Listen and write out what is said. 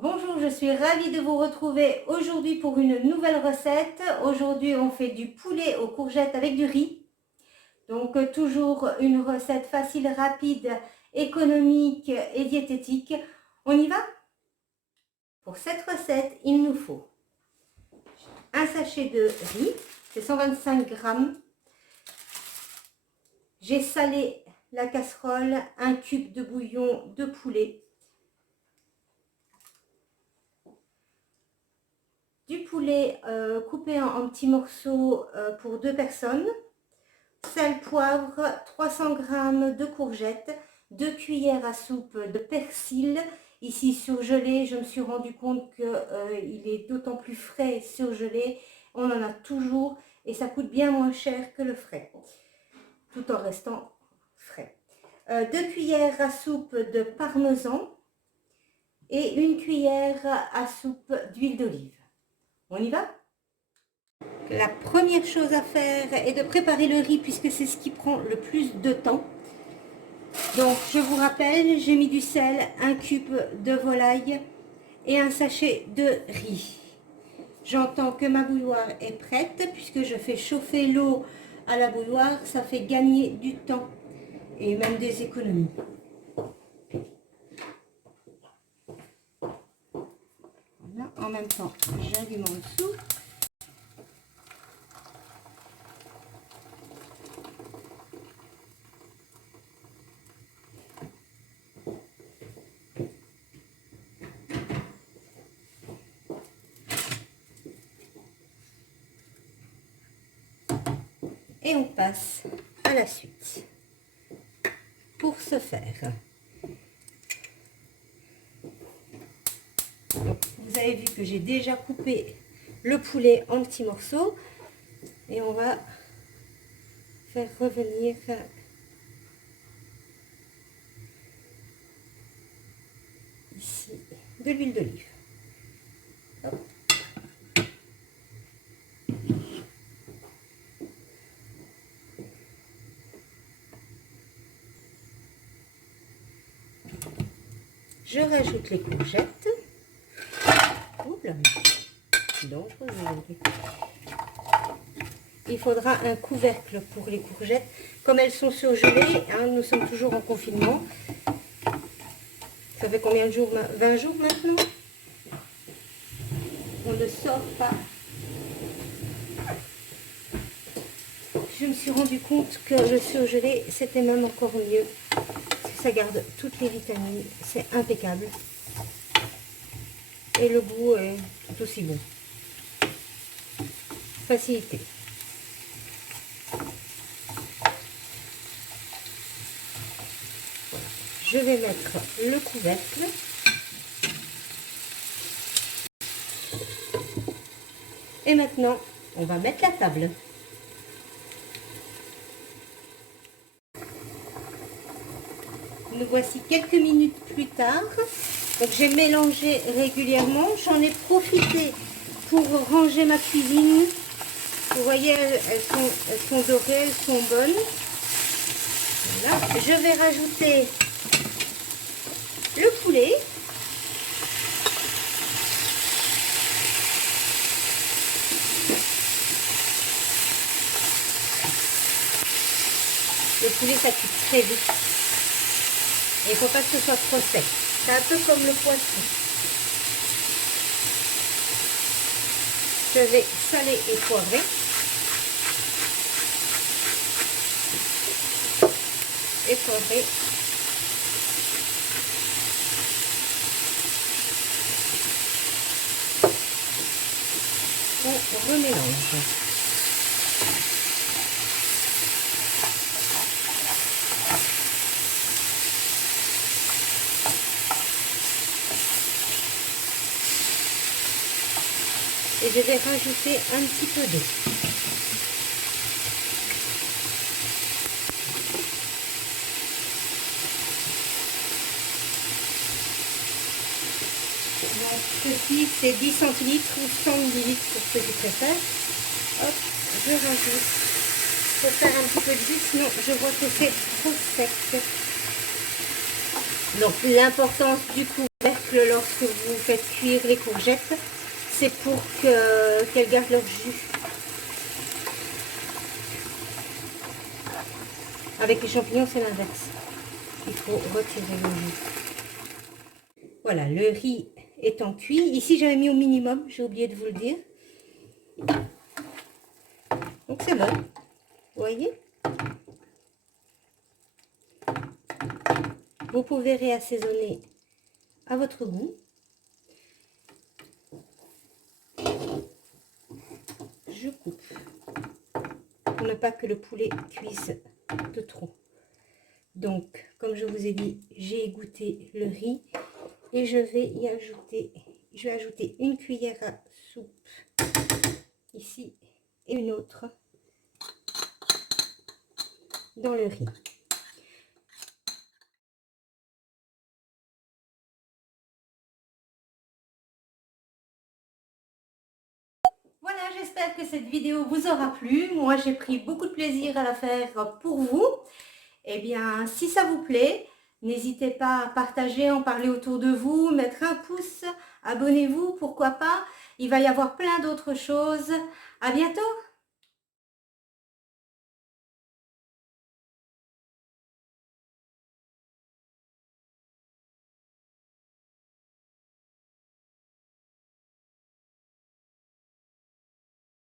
Bonjour, je suis ravie de vous retrouver aujourd'hui pour une nouvelle recette. Aujourd'hui, on fait du poulet aux courgettes avec du riz. Donc, toujours une recette facile, rapide, économique et diététique. On y va? Pour cette recette, il nous faut un sachet de riz, c'est 125 grammes. J'ai salé la casserole, un cube de bouillon de poulet. Du poulet coupé en petits morceaux pour 2 personnes. Sel, poivre, 300 g de courgettes, 2 cuillères à soupe de persil. Ici surgelé, je me suis rendu compte qu'il est d'autant plus frais surgelé. On en a toujours et ça coûte bien moins cher que le frais, tout en restant frais. 2 cuillères à soupe de parmesan et 1 cuillère à soupe d'huile d'olive. On y va? La première chose à faire est de préparer le riz puisque c'est ce qui prend le plus de temps. Donc je vous rappelle, j'ai mis du sel, un cube de volaille et un sachet de riz. J'entends que ma bouilloire est prête puisque je fais chauffer l'eau à la bouilloire, ça fait gagner du temps et même des économies. Voilà, en même temps, j'allume en dessous. Et on passe à la suite. Pour ce faire, donc, vous avez vu que j'ai déjà coupé le poulet en petits morceaux et on va faire revenir ici de l'huile d'olive. Je rajoute les courgettes. Oups là, dangereux aujourd'hui. Il faudra un couvercle pour les courgettes. Comme elles sont surgelées, hein, nous sommes toujours en confinement. Ça fait combien de jours? 20 jours maintenant? On ne sort pas. Je me suis rendu compte que le surgelé, c'était même encore mieux. Ça garde toutes les vitamines, c'est impeccable. Et le goût est tout aussi bon. Facilité. Voilà. Je vais mettre le couvercle. Et maintenant, on va mettre la table. Nous voici quelques minutes plus tard. Donc j'ai mélangé régulièrement. J'en ai profité pour ranger ma cuisine. Vous voyez, elles sont dorées, elles sont bonnes. Voilà. Je vais rajouter le poulet. Le poulet, ça cuit très vite. Et il ne faut pas que ce soit trop sec. C'est un peu comme le poisson. Je vais saler et poivrer. Et poivrer. On remélange. Et je vais rajouter un petit peu d'eau. Donc ceci c'est 10 centilitres ou 100 millilitres pour ceux qui préfèrent. Hop, je rajoute pour faire un petit peu de jus, sinon je vois que c'est trop sec. Donc l'importance du couvercle, muscles lorsque vous faites cuire les courgettes. C'est pour qu'elles gardent leur jus. Avec les champignons, c'est l'inverse. Il faut retirer le jus. Voilà, le riz étant cuit. Ici, j'avais mis au minimum, j'ai oublié de vous le dire. Donc c'est bon, vous voyez. Vous pouvez réassaisonner à votre goût. Je coupe pour ne pas que le poulet cuise de trop. Donc, comme je vous ai dit, j'ai égoutter le riz et je vais ajouter une cuillère à soupe ici et une autre dans le riz. Voilà, j'espère que cette vidéo vous aura plu. Moi, j'ai pris beaucoup de plaisir à la faire pour vous. Eh bien, si ça vous plaît, n'hésitez pas à partager, en parler autour de vous, mettre un pouce, abonnez-vous, pourquoi pas. Il va y avoir plein d'autres choses. À bientôt!